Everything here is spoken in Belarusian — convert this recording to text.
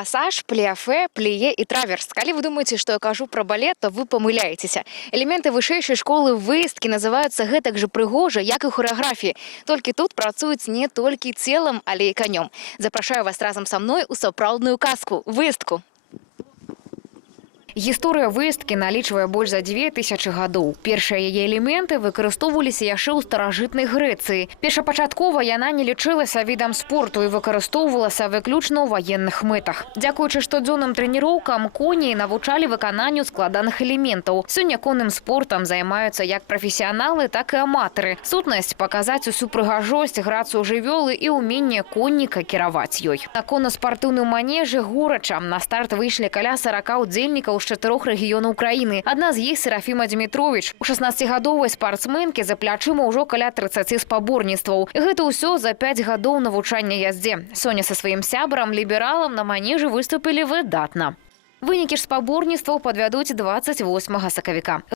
пассаж, плеафе, плие и траверс. Калі вы думаете, что я кажу про балет, то вы помыляетеся. Элементы вышэйшай школы выездкі называюцца гэтак же прыгожа, як і хореаграфіі. Толькі тут працуюць не толькі целам, але і канём. Запрашаю вас разам са мной у сапраўдную казку, выездку. Гісторыя выездкі налічвае больш за 2000 гадоў. Першыя яе элементы выкарыстоўваліся яшчэ ў старажытнай Грэцыі. Першапачаткова яна не лічылася відам спорту і выкарыстоўвалася выключна ў ваенных мэтах. Дзякуючы штодзённым трэніроўкам коней навучалі выкананню складаных элементаў. Сёння конным спортам займаюцца як прафесіяналы, так і аматары. Сутнасць паказаць усю прыгажосць, грацыю жывёлы і ўменне конніка кіраваць ёй. На конна-спартыўным манежы горача. На старт выйшлі каля 40 удзельнікаў з 4 рэгіёнаў краіны. Адна з іх Серафіма Дмітровіч. У 16-гадовай спартсменкі за плячыма ўжо каля 30 спаборніцтваў. І гэта ўсё за 5 гадоў навучання яздзе. Соня са сваім сябрам, лібералам на манежы выступілі выдатна. Вынікі ж спаборніцтваў падвядуць 28 сакавіка.